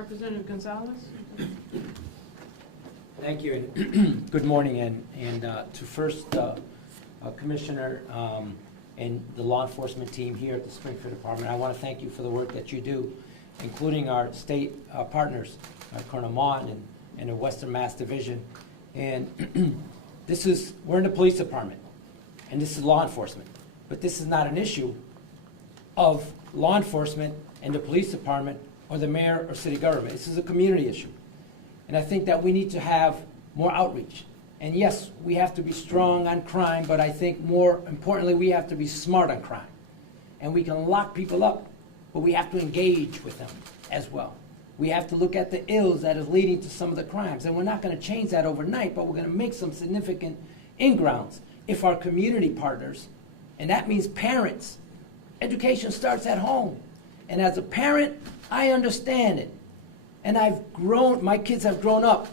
Representative Gonzalez. Thank you, and good morning, and to first Commissioner and the law enforcement team here at the Springfield Department, I want to thank you for the work that you do, including our state partners, Colonel Mon and the Western Mass Division. And we're in the police department, and this is law enforcement, but this is not an issue of law enforcement and the police department or the mayor or city government. This is a community issue. And I think that we need to have more outreach. And yes, we have to be strong on crime, but I think more importantly, we have to be smart on crime. And we can lock people up, but we have to engage with them as well. We have to look at the ills that is leading to some of the crimes. And we're not going to change that overnight, but we're going to make some significant ingrounds if our community partners, and that means parents. Education starts at home. And as a parent, I understand it. And my kids have grown up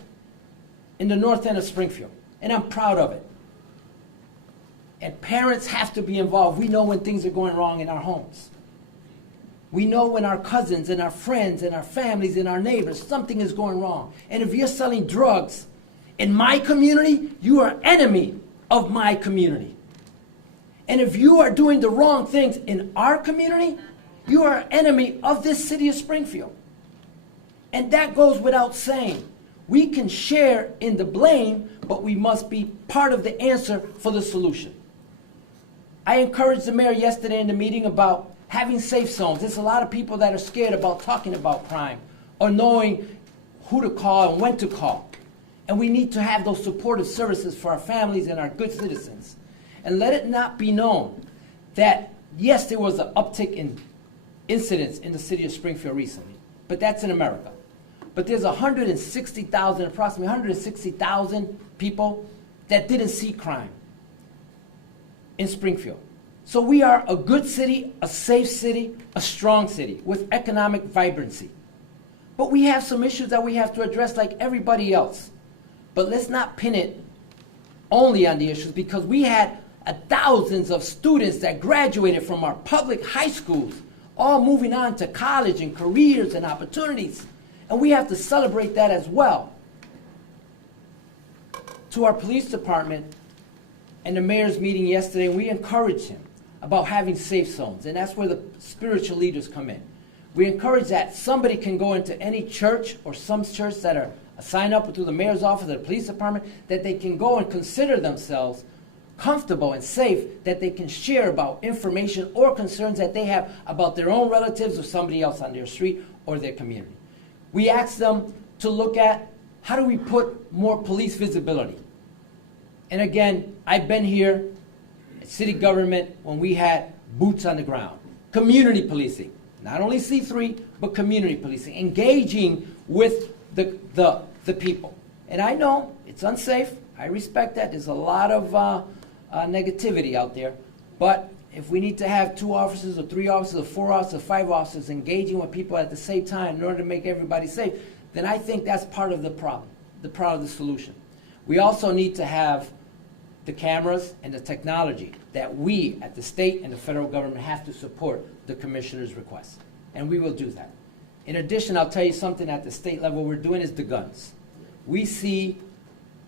in the north end of Springfield, and I'm proud of it. And parents have to be involved. We know when things are going wrong in our homes. We know when our cousins and our friends and our families and our neighbors, something is going wrong. And if you're selling drugs in my community, you are an enemy of my community. And if you are doing the wrong things in our community, you are an enemy of this city of Springfield. And that goes without saying. We can share in the blame, but we must be part of the answer for the solution. I encouraged the mayor yesterday in the meeting about having safe zones. There's a lot of people that are scared about talking about crime or knowing who to call and when to call. And we need to have those supportive services for our families and our good citizens. And let it not be known that, yes, there was an uptick in incidents in the city of Springfield recently, but that's in America. But there's approximately 160,000 people that didn't see crime in Springfield. So we are a good city, a safe city, a strong city with economic vibrancy. But we have some issues that we have to address like everybody else. But let's not pin it only on the issues, because we had thousands of students that graduated from our public high schools, all moving on to college and careers and opportunities. And we have to celebrate that as well. To our police department and the mayor's meeting yesterday, we encouraged him about having safe zones, and that's where the spiritual leaders come in. We encourage that somebody can go into any church or some church that are assigned up through the mayor's office or the police department, that they can go and consider themselves comfortable and safe, that they can share about information or concerns that they have about their own relatives or somebody else on their street or their community. We asked them to look at how do we put more police visibility. And again, I've been here at city government when we had boots on the ground. Community policing, not only C3, but community policing, engaging with the people. And I know it's unsafe. I respect that. There's a lot of negativity out there. But if we need to have 2 officers or 3 officers or 4 officers or 5 officers engaging with people at the same time in order to make everybody safe, then I think that's part of the problem, part of the solution. We also need to have the cameras and the technology that we at the state and the federal government have to support the commissioner's request. And we will do that. In addition, I'll tell you something at the state level we're doing is the guns. We see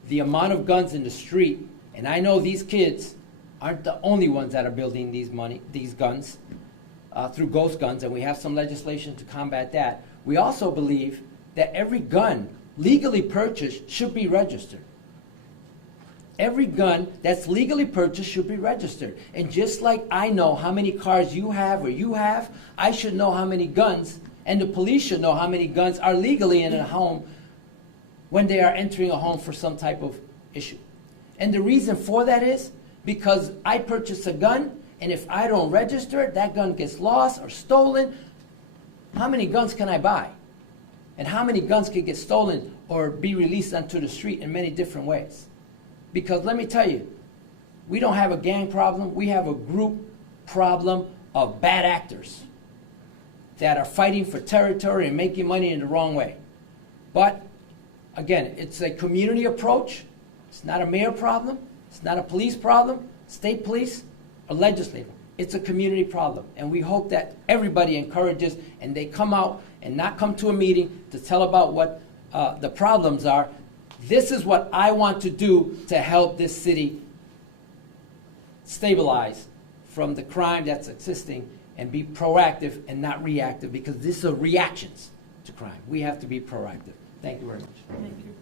the amount of guns in the street, and I know these kids aren't the only ones that are building these guns through ghost guns, and we have some legislation to combat that. We also believe that every gun legally purchased should be registered. Every gun that's legally purchased should be registered. And just like I know how many cars you have or you have, I should know how many guns, and the police should know how many guns are legally in a home when they are entering a home for some type of issue. And the reason for that is because I purchase a gun, and if I don't register it, that gun gets lost or stolen. How many guns can I buy? And how many guns can get stolen or be released onto the street in many different ways? Because let me tell you, we don't have a gang problem. We have a group problem of bad actors that are fighting for territory and making money in the wrong way. But again, it's a community approach. It's not a mayor problem. It's not a police problem, state police, or legislative. it's a community problem. And we hope that everybody encourages and they come out and not come to a meeting to tell about what the problems are. This is what I want to do to help this city stabilize from the crime that's existing and be proactive and not reactive, because these are reactions to crime. We have to be proactive. Thank you very much. Thank you.